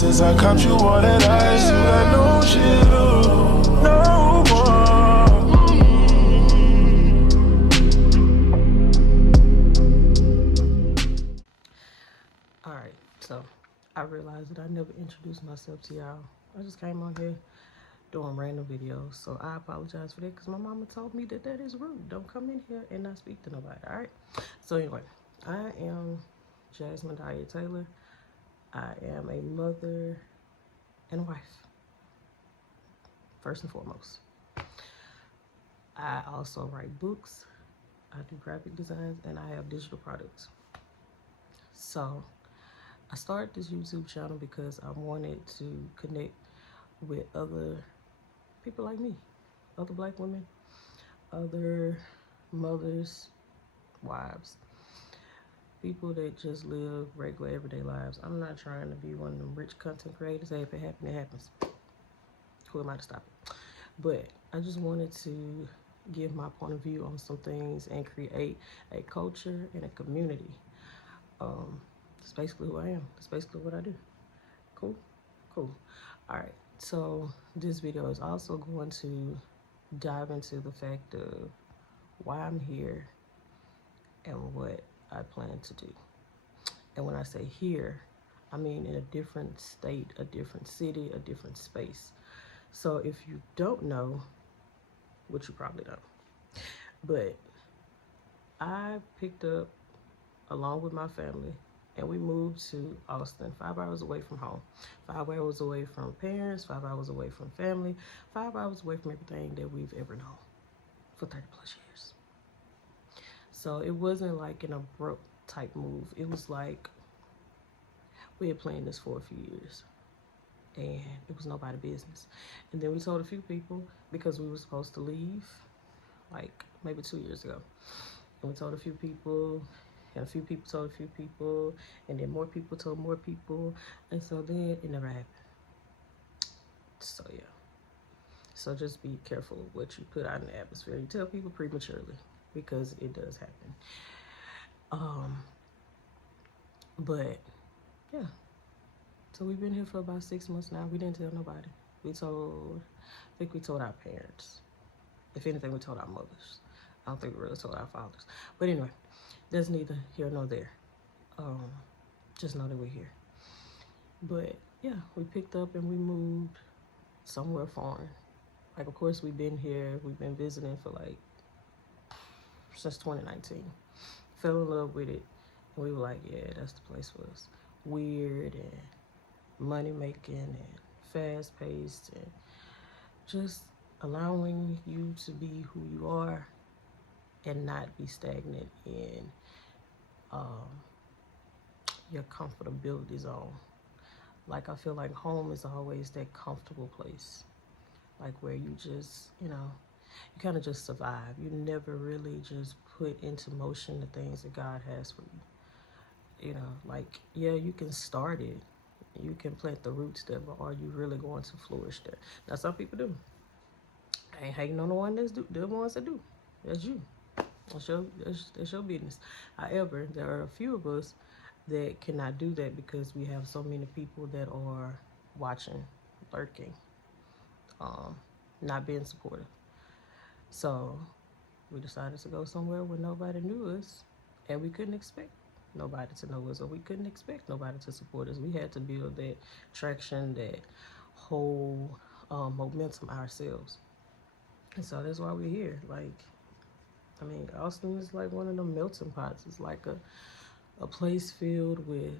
since I caught you all that ice. You got no chill, no more. Alright, so I realized that I never introduced myself to y'all. I just came on here doing random videos, so I apologize for that because my mama told me that that is rude. Don't come in here and not speak to nobody. All right, so anyway, I am Jasmine Dyer Taylor. I am a mother and wife, first and foremost. I also write books, I do graphic designs, and I have digital products. So I started this YouTube channel because I wanted to connect with other people like me, other black women, other mothers, wives, people that just live regular everyday lives. I'm not trying to be one of them rich content creators. Hey, if it happens, it happens. Who am I to stop it? But I just wanted to give my point of view on some things and create a culture and a community. That's basically who I am. That's basically what I do. Cool? Cool. All right. So this video is also going to dive into the fact of why I'm here and what I plan to do. And when I say here, I mean in a different state, a different city, a different space. So if you don't know, which you probably don't, but I picked up along with my family and we moved to Austin, 5 hours away from home, 5 hours away from parents, 5 hours away from family, 5 hours away from everything that we've ever known for 30 plus years. So it wasn't like an abrupt type move. It was like we had planned this for a few years and it was nobody's business. And then we told a few people because we were supposed to leave like maybe 2 years ago. And we told a few people, and a few people told a few people, and then more people told more people. And so then it never happened. So yeah. So just be careful of what you put out in the atmosphere. You tell people prematurely because it does happen. But yeah. So we've been here for about 6 months now. We didn't tell nobody. I think we told our parents. If anything, we told our mothers. I don't think we really told our fathers. But anyway, that's neither here nor there. Just know that we're here. But yeah, we picked up and we moved somewhere foreign. Like, of course, we've been here. We've been visiting for like since 2019. Fell in love with it. And we were like, yeah, that's the place for us. Weird and money making and fast paced and just allowing you to be who you are and not be stagnant in your comfortability zone. Like, I feel like home is always that comfortable place, like where you just, you kind of just survive. You never really just put into motion the things that God has for you. Like, yeah, you can start it, you can plant the roots there, but are you really going to flourish there? Now, some people do. I ain't hating on the ones that do. That's you. That's your business. However, there are a few of us that cannot do that because we have so many people that are watching, lurking, not being supportive. So we decided to go somewhere where nobody knew us, and we couldn't expect nobody to know us, or we couldn't expect nobody to support us. We had to build that traction, that whole momentum ourselves. And so that's why we're here. Like, I mean, Austin is like one of them melting pots. It's like a place filled with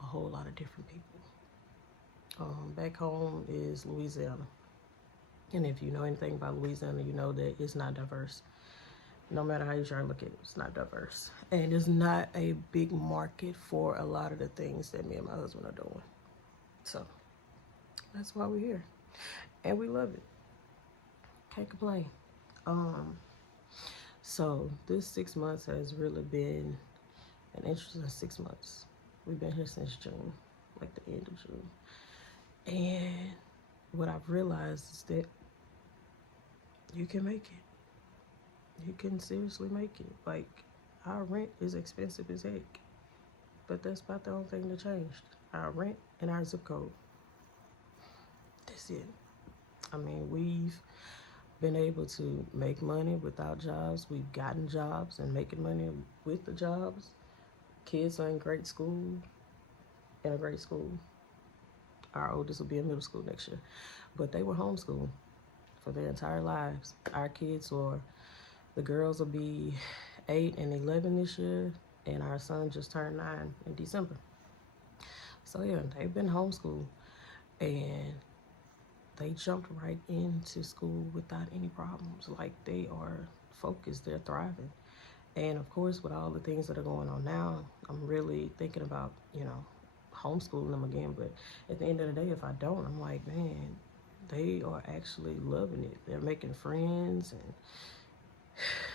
a whole lot of different people. Back home is Louisiana. And if you know anything about Louisiana, you know that it's not diverse. No matter how you try to look at it, it's not diverse. And it's not a big market for a lot of the things that me and my husband are doing. So that's why we're here. And we love it. Can't complain. So this 6 months has really been an interesting 6 months. We've been here since June, like the end of June. And what I've realized is that you can make it. You can seriously make it. Like, our rent is expensive as heck. but that's about the only thing that changed. Our rent and our zip code. That's it. I mean, we've been able to make money without jobs. We've gotten jobs and making money with the jobs. Kids are in great school, in a great school. Our oldest will be in middle school next year. But they were homeschooled for their entire lives. Our kids are, the girls will be 8 and 11 this year, and our son just turned 9 in December. So yeah, they've been homeschooled, and they jumped right into school without any problems. Like, they are focused, they're thriving. And of course, with all the things that are going on now, I'm really thinking about, homeschooling them again. But at the end of the day, if I don't, I'm like, man, they are actually loving it. They're making friends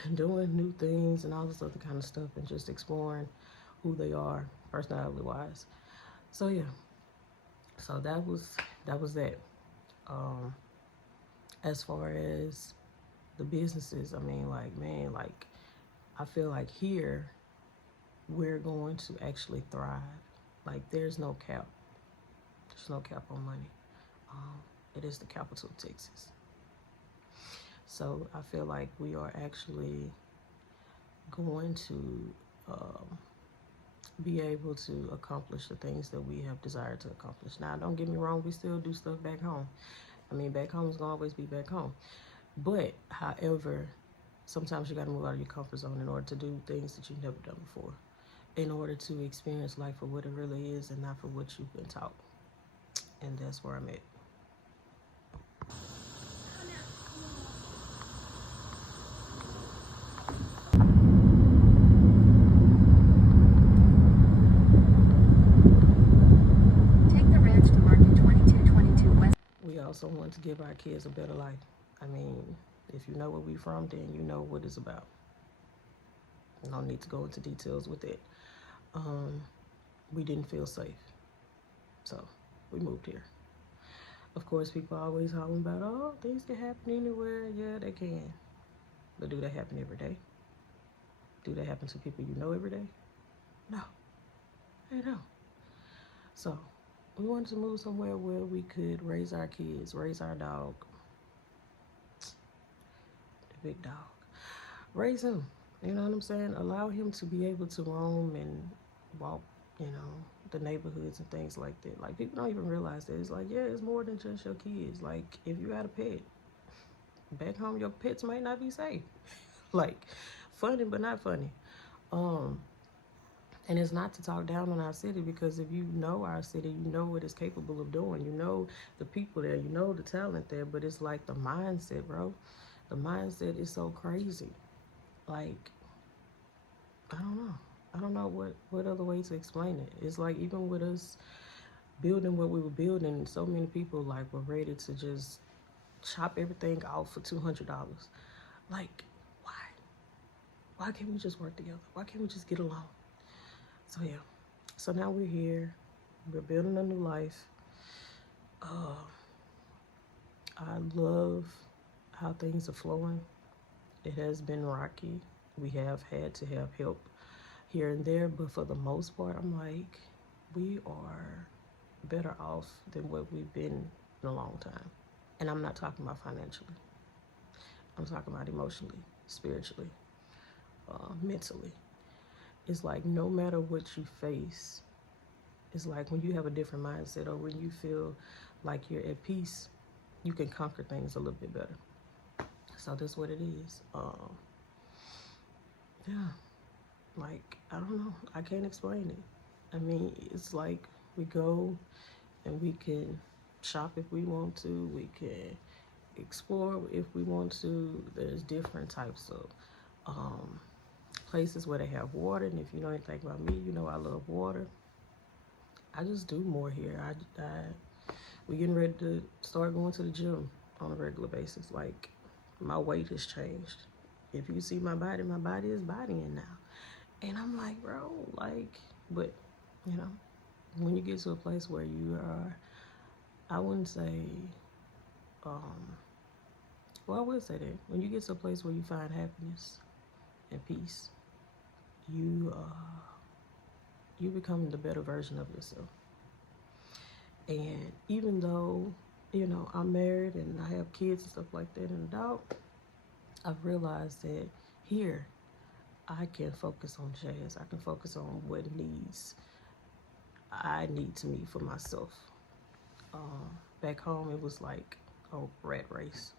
and doing new things and all this other kind of stuff, and just exploring who they are personality wise. So yeah, so that was that. As far as the businesses, I mean, like, man, like, I feel like here we're going to actually thrive. Like, there's no cap. There's no cap on money. It is the capital of Texas. So I feel like we are actually going to be able to accomplish the things that we have desired to accomplish. Now, don't get me wrong, we still do stuff back home. I mean, back home is going to always be back home. But, however, sometimes you got to move out of your comfort zone in order to do things that you've never done before, in order to experience life for what it really is and not for what you've been taught. And that's where I'm at. Take the ranch to Market 2222 West. We also want to give our kids a better life. I mean, if you know where we're from, then you know what it's about. No need to go into details with it. We didn't feel safe, so we moved here. Of course, people always hollering about, oh, things can happen anywhere. Yeah, they can. But do they happen every day? Do they happen to people you know every day? No, they don't. So we wanted to move somewhere where we could raise our kids, raise our dog, the big dog. Raise him, you know what I'm saying? Allow him to be able to roam and walk, the neighborhoods and things like that. Like, people don't even realize that. It's like, yeah, it's more than just your kids. Like, if you got a pet, back home, your pets might not be safe. Like, funny, but not funny. And it's not to talk down on our city, because if you know our city, you know what it's capable of doing. You know the people there, you know the talent there, but it's like the mindset, bro. The mindset is so crazy. Like, I don't know. I don't know what other way to explain it. It's like, even with us building what we were building, so many people, like, were ready to just chop everything off for $200. Like, why? Why can't we just work together? Why can't we just get along? So yeah, so now we're here. We're building a new life. I love how things are flowing. It has been rocky. We have had to have help here and there, but for the most part, I'm like, we are better off than what we've been in a long time. And I'm not talking about financially. I'm talking about emotionally, spiritually, mentally. It's like, no matter what you face, it's like when you have a different mindset, or when you feel like you're at peace, you can conquer things a little bit better. So that's what it is. Yeah, like, I don't know. I can't explain it. I mean, it's like, we go and we can shop if we want to. We can explore if we want to. There's different types of places where they have water. And if you know anything about me, you know I love water. I just do more here. We're getting ready to start going to the gym on a regular basis. Like, my weight has changed. If you see my body is bodying now. And I'm like, bro, like, but, when you get to a place where you are, I wouldn't say, well, I would say that. When you get to a place where you find happiness and peace, you become the better version of yourself. And even though, you know, I'm married and I have kids and stuff like that and a dog, I've realized that here I can focus on jazz. I can focus on what I need to meet for myself. Back home, it was like a rat race.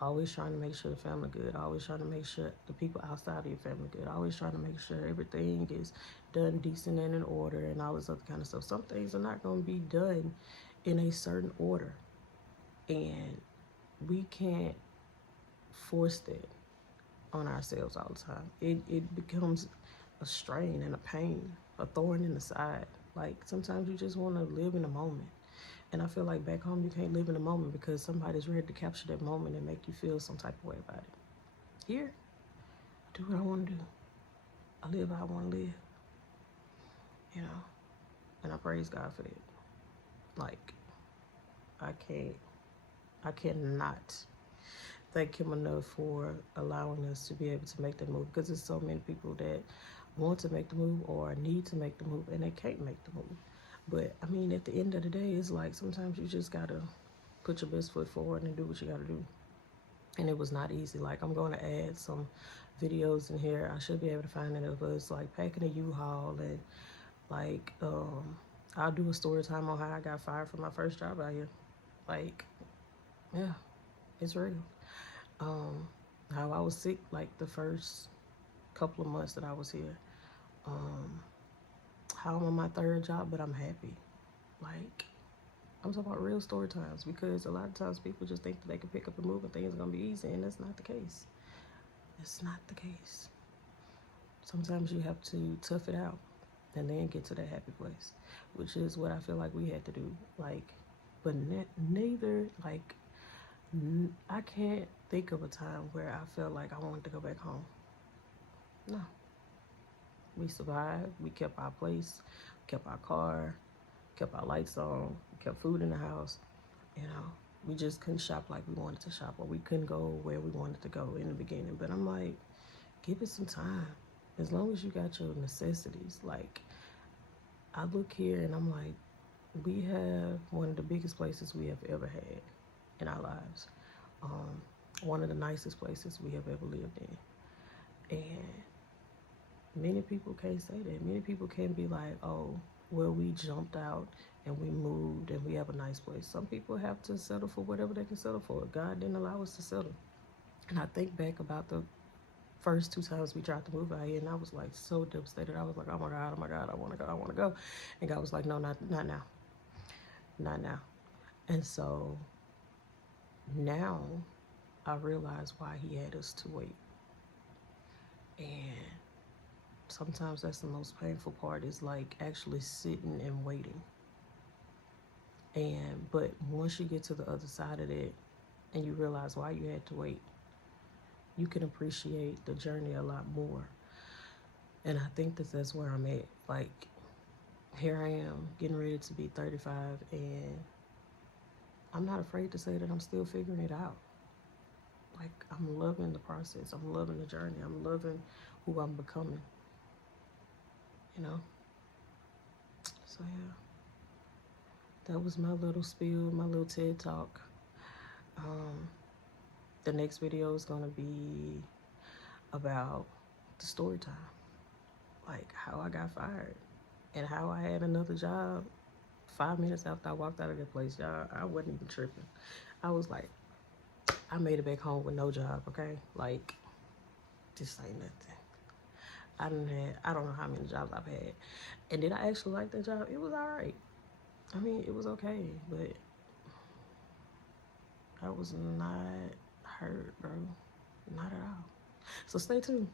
Always trying to make sure the family good. Always trying to make sure the people outside of your family good. Always trying to make sure everything is done decent and in order and all this other kind of stuff. Some things are not going to be done in a certain order. And we can't force that on ourselves all the time. It becomes a strain and a pain, a thorn in the side. Like sometimes you just want to live in the moment. And I feel like back home you can't live in the moment because somebody's ready to capture that moment and make you feel some type of way about it. Here, I do what I want to do. I live how I want to live. You know, and I praise God for that. Like, I cannot thank Him enough for allowing us to be able to make the move, because there's so many people that want to make the move or need to make the move and they can't make the move. But I mean, at the end of the day, it's like sometimes you just gotta put your best foot forward and do what you gotta do. And it was not easy. Like, I'm going to add some videos in here. I should be able to find it of us like packing a U-Haul, and like I'll do a story time on how I got fired from my first job out here. Like, yeah, it's real. How I was sick like the first couple of months that I was here. How I'm on my third job, but I'm happy. Like, I'm talking about real story times, because a lot of times people just think that they can pick up and move and things are gonna be easy, and that's not the case. It's not the case. Sometimes you have to tough it out and then get to that happy place, which is what I feel like we had to do. Like, but neither, like, I can't think of a time where I felt like I wanted to go back home. No. We survived. We kept our place, kept our car, kept our lights on, kept food in the house. You know, we just couldn't shop like we wanted to shop, or we couldn't go where we wanted to go in the beginning. But I'm like, give it some time. As long as you got your necessities. Like, I look here and I'm like, we have one of the biggest places we have ever had in our lives. One of the nicest places we have ever lived in. And many people can't say that. Many people can't be like, oh, well, we jumped out and we moved and we have a nice place. Some people have to settle for whatever they can settle for. God didn't allow us to settle. And I think back about the first 2 times we tried to move out here, and I was like so devastated. I was like, oh my God, I want to go. And God was like, no, not now. Not now. And so now I realize why He had us to wait. And sometimes that's the most painful part, is like actually sitting and waiting. But once you get to the other side of that and you realize why you had to wait, you can appreciate the journey a lot more. And I think that's where I'm at. Like, here I am getting ready to be 35, and I'm not afraid to say that I'm still figuring it out. Like, I'm loving the process. I'm loving the journey. I'm loving who I'm becoming. You know? So, yeah. That was my little spiel, my little TED Talk. The next video is going to be about the story time. Like, how I got fired and how I had another job 5 minutes after I walked out of that place. Y'all, I wasn't even tripping. I was like, I made it back home with no job, okay? Like, this ain't nothing. I don't know how many jobs I've had. And did I actually like that job? It was all right. I mean, it was okay, but I was not hurt, bro. Not at all. So stay tuned.